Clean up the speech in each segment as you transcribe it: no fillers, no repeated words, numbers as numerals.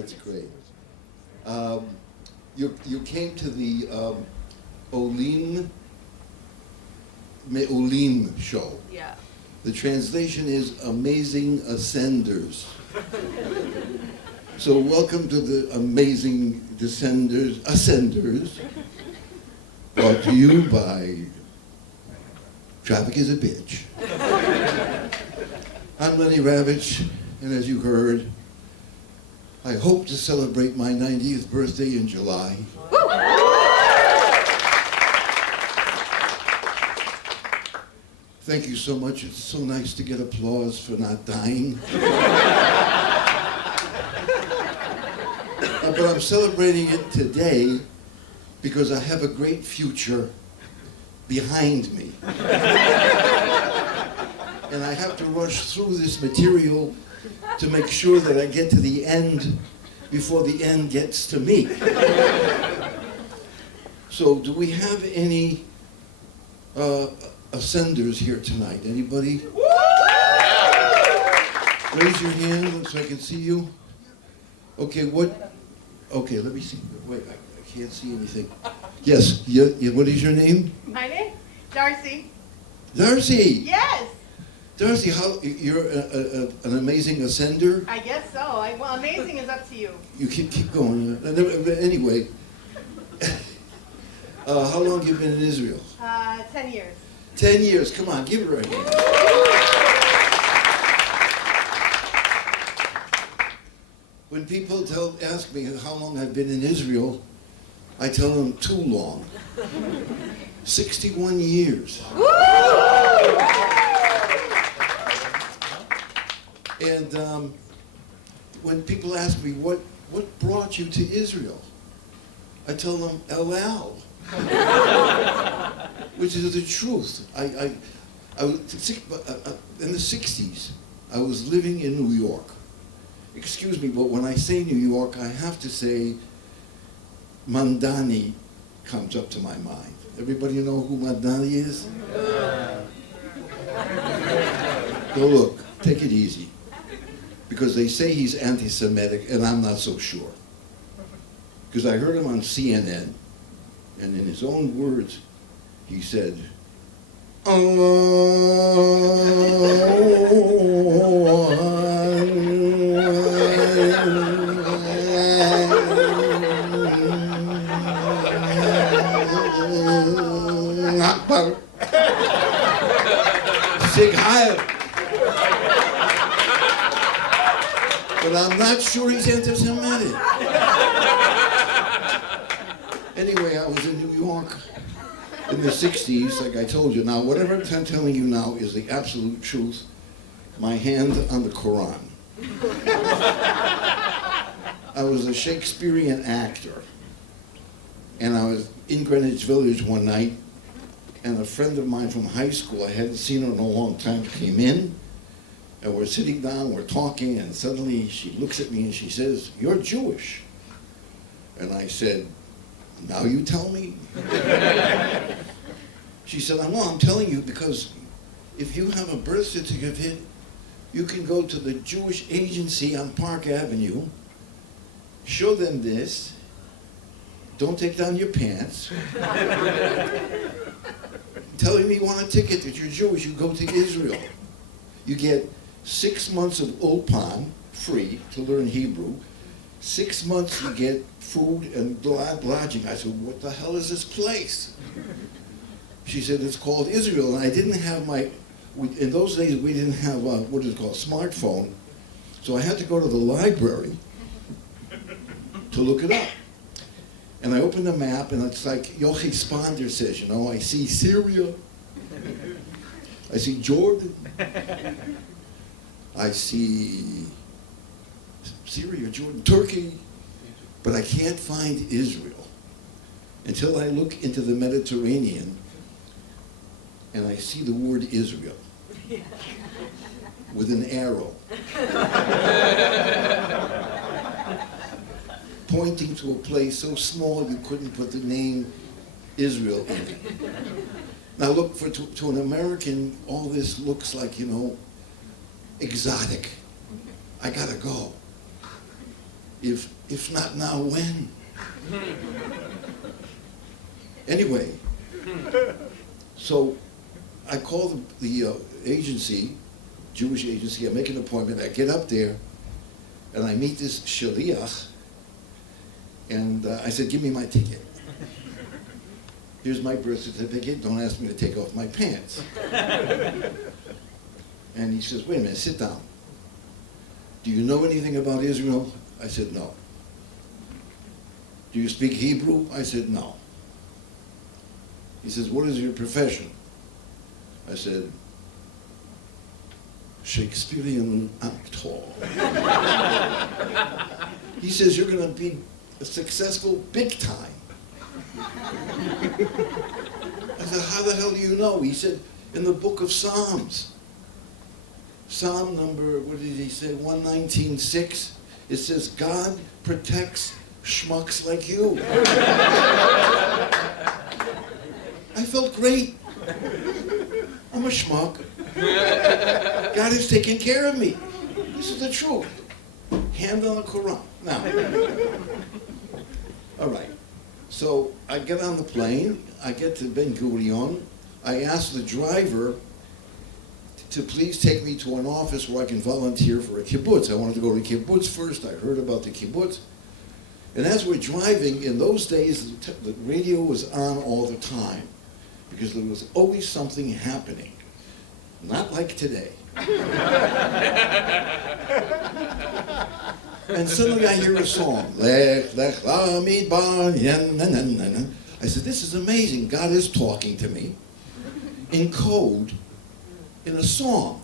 That's great. You came to the olim meulim show. Yeah. The translation is amazing ascenders. So welcome to the amazing ascenders, brought to you by Traffic is a Bitch. I'm Lenny Ravitch, and as you heard, I hope to celebrate my 90th birthday in July. Thank you so much. It's so nice to get applause for not dying. But I'm celebrating it today because I have a great future behind me. And I have to rush through this material to make sure that I get to the end before the end gets to me. So do we have any ascenders here tonight? Anybody? Raise your hand so I can see you. Okay, okay, let me see. Wait, I can't see anything. Yes, what is your name? My name? Darcy. Darcy! Yes! Darcy, you're an amazing ascender? I guess so. Well, amazing is up to you. You keep going. Anyway, how long have you been in Israel? 10 years. 10 years. Come on, give her a hand. When people ask me how long I've been in Israel, I tell them too long. 61 years. And when people ask me, what brought you to Israel? I tell them, El Al. Which is the truth. I was, in the 60s, I was living in New York. Excuse me, but when I say New York, I have to say Mandani comes up to my mind. Everybody know who Mandani is? Go look, take it easy. Because they say he's anti-Semitic, and I'm not so sure. Because I heard him on CNN, and in his own words, he said, Sig Heil. But I'm not sure he's anti-Semitic. Anyway, I was in New York in the 60s, like I told you. Now, whatever I'm telling you now is the absolute truth. My hand on the Quran. I was a Shakespearean actor. And I was in Greenwich Village one night, and a friend of mine from high school, I hadn't seen her in a long time, came in, and we're sitting down, we're talking, and suddenly she looks at me and she says, "You're Jewish." And I said, "Now you tell me." She said, "Well, I'm telling you because if you have a birth certificate, you can go to the Jewish agency on Park Avenue, show them this, don't take down your pants, tell them you want a ticket that you're Jewish, you go to Israel. You get 6 months of ulpan, free, to learn Hebrew. 6 months you get food and lodging." I said, "What the hell is this place?" She said, "It's called Israel." And I didn't have in those days we didn't have what is it called, smartphone. So I had to go to the library to look it up. And I opened the map, and it's like Yochi Sponder says, I see Syria, I see Jordan, I see Syria, Jordan, Turkey, but I can't find Israel until I look into the Mediterranean and I see the word Israel with an arrow pointing to a place so small you couldn't put the name Israel in it. Now look, to an American, all this looks like, exotic. I gotta go. If not now, when? Anyway, so I call the agency, Jewish agency, I make an appointment, I get up there, and I meet this shaliach, and I said, give me my ticket. Here's my birth certificate, don't ask me to take off my pants. And he says, wait a minute, sit down. Do you know anything about Israel? I said, no. Do you speak Hebrew? I said, no. He says, what is your profession? I said, Shakespearean actor. He says, you're going to be successful big time. I said, how the hell do you know? He said, in the book of Psalms. Psalm number, what did he say, 119:6. It says, God protects schmucks like you. I felt great. I'm a schmuck. God is taking care of me. This is the truth. Hand on the Quran. Now, all right. So I get on the plane. I get to Ben Gurion. I ask the driver to please take me to an office where I can volunteer for a kibbutz. I wanted to go to kibbutz first. I heard about the kibbutz. And as we're driving, in those days, the radio was on all the time because there was always something happening. Not like today. And suddenly I hear a song. Lech, lech, la, mi, ba, yen, na, na, na, na. I said, this is amazing. God is talking to me in code in a song.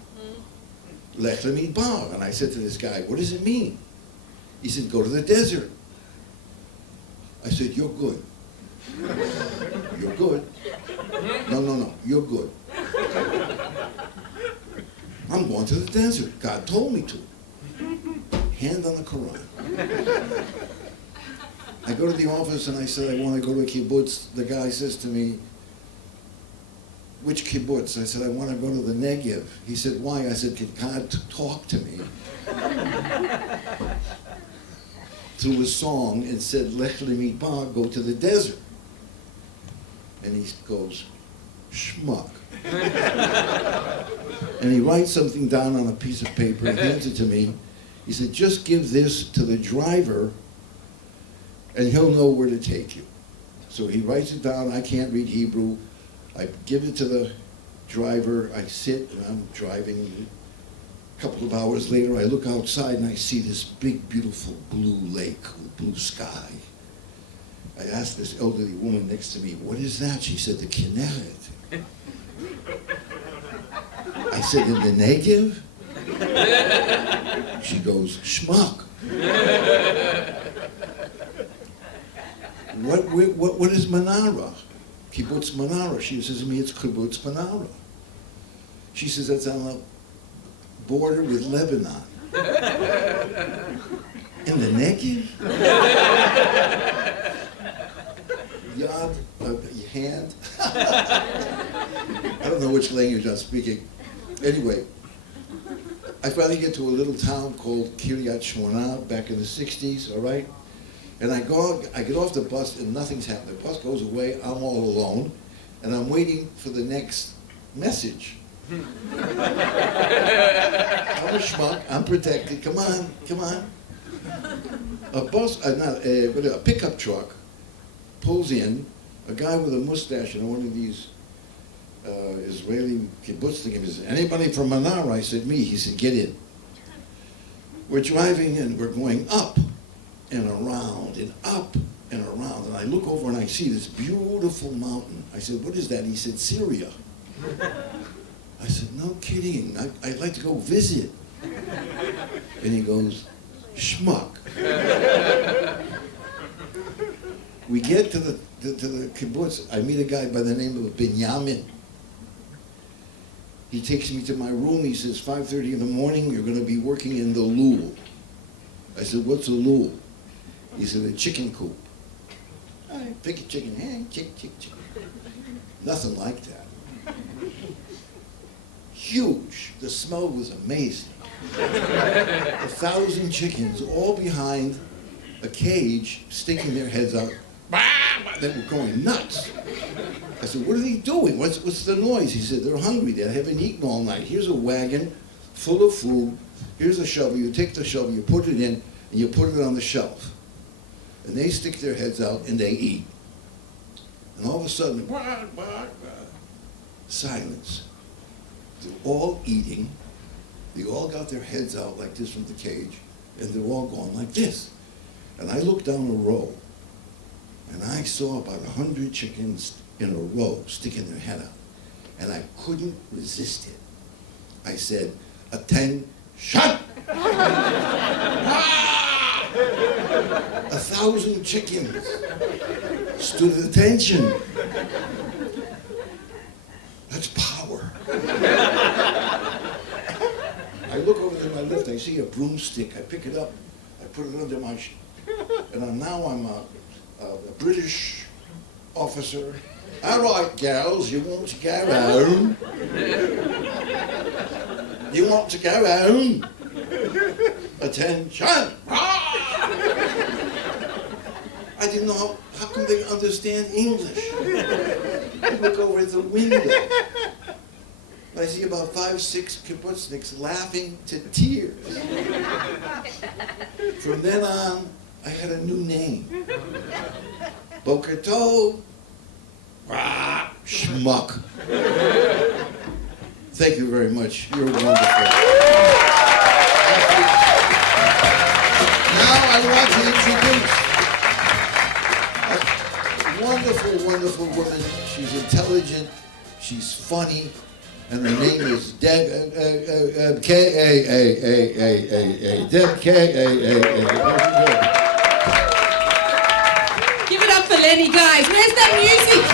Lech, la, mi, ba. And I said to this guy, what does it mean? He said, go to the desert. I said, you're good. You're good. No, you're good. I'm going to the desert. God told me to. Hand on the Quran. I go to the office and I said, I want to go to a kibbutz. The guy says to me, which kibbutz? I said, I want to go to the Negev. He said, why? I said, can God talk to me through a song and said, Lech lemidbar, go to the desert. And he goes, schmuck. And he writes something down on a piece of paper and hands it to me. He said, just give this to the driver and he'll know where to take you. So he writes it down. I can't read Hebrew. I give it to the driver. I sit and I'm driving. A couple of hours later, I look outside and I see this big, beautiful blue lake with blue sky. I asked this elderly woman next to me, what is that? She said, the Kinneret. I said, in the Negev? She goes, schmuck. What is Manara? Kibbutz Manara. She says to me, it's Kibbutz Manara. She says, that's on the border with Lebanon. In the Negev? Yad, hand. I don't know which language I'm speaking. Anyway, I finally get to a little town called Kiryat Shmona back in the 60s, all right? And I get off the bus and nothing's happening. The bus goes away, I'm all alone, and I'm waiting for the next message. I'm a schmuck, I'm protected, come on. A pickup truck pulls in, a guy with a mustache and one of these Israeli kibbutz thing. He says, anybody from Manara? I said, me. He said, get in. We're driving and we're going up and around and up and around. And I look over and I see this beautiful mountain. I said, what is that? He said, Syria. I said, no kidding. I'd like to go visit. And he goes, schmuck. We get to the kibbutz. I meet a guy by the name of Binyamin. He takes me to my room. He says, 5:30 in the morning, you're going to be working in the lul. I said, what's a lul? He said, a chicken coop. I pick a chicken, chick. Nothing like that. Huge. The smell was amazing. 1,000 chickens, all behind a cage, sticking their heads out. They were going nuts. I said, what are they doing? What's the noise? He said, they're hungry. They haven't eaten all night. Here's a wagon full of food. Here's a shovel. You take the shovel, you put it in, and you put it on the shelf. And they stick their heads out and they eat. And all of a sudden, silence. They're all eating. They all got their heads out like this from the cage, and they're all going like this. And I looked down a row, and I saw about 100 chickens in a row sticking their head out. And I couldn't resist it. I said, "Attention!" 1,000 chickens stood at attention. That's power. I look over to my left, I see a broomstick. I pick it up, I put it under my, and now I'm a British officer. All right, gals, you want to go home? You want to go home? Attention! I didn't know how come they understand English. I look over at the window. I see about 5, 6 kibbutzniks laughing to tears. From then on, I had a new name. Boker Tov, Schmuck. Thank you very much. You're wonderful. Now I want to introduce a wonderful, wonderful woman. She's intelligent, she's funny, and her name is Deb K-A-A-A-A-A-A. Deb K-A-A-A. Give it up for Lenny, guys. Where's that music?